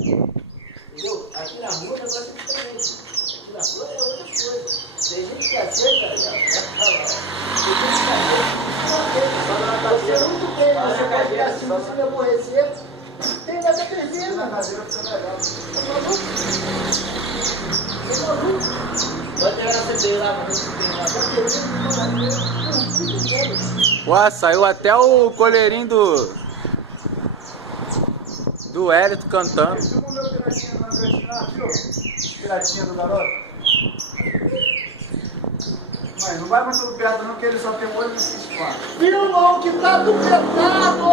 Entendeu? Aqui na rua o negócio é diferente. Aqui na rua é outra coisa. Tem gente que aceita, legal. Tem gente que aceita. Você muito bem, você pode ficar assim, se me aborrecer. Tem nada a crescer, na cadeira fica legal. Você é maluco? Pode pegar na CB lá, mas não tem lá. Ué, saiu até o coleirinho do Hélito cantando. Você comeu piratinha na cantina, viu? Piratinha do garoto. Mas não vai muito perto não, que ele só tem olho e se esconde. Filmam que tá dupletado!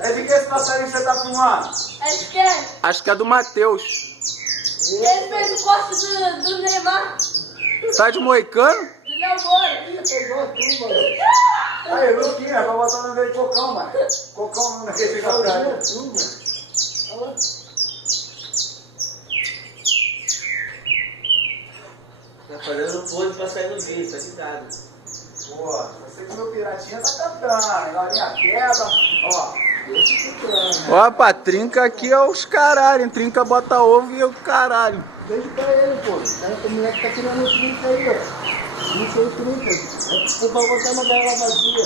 É de que esse passarinho você tá filmando? É de quem? Acho que é do Matheus. Ele fez o corte do Neymar, Tá de moicano? do Léo Moura. Aí, Luquinha, vai botar no meio de cocão, mano. Cocão naquele lugar. Tá fazendo pose pra sair no vídeo, tá ligado? Pô, você que meu piratinha tá cantando. Galinha queda, ó. Ó, pra trinca aqui é os caralho. Trinca bota ovo e é o caralho. Beijo pra ele, pô. O moleque tá tirando o trinca aí, ó. Não sei o trinca. É pra botar uma gaiola vazia.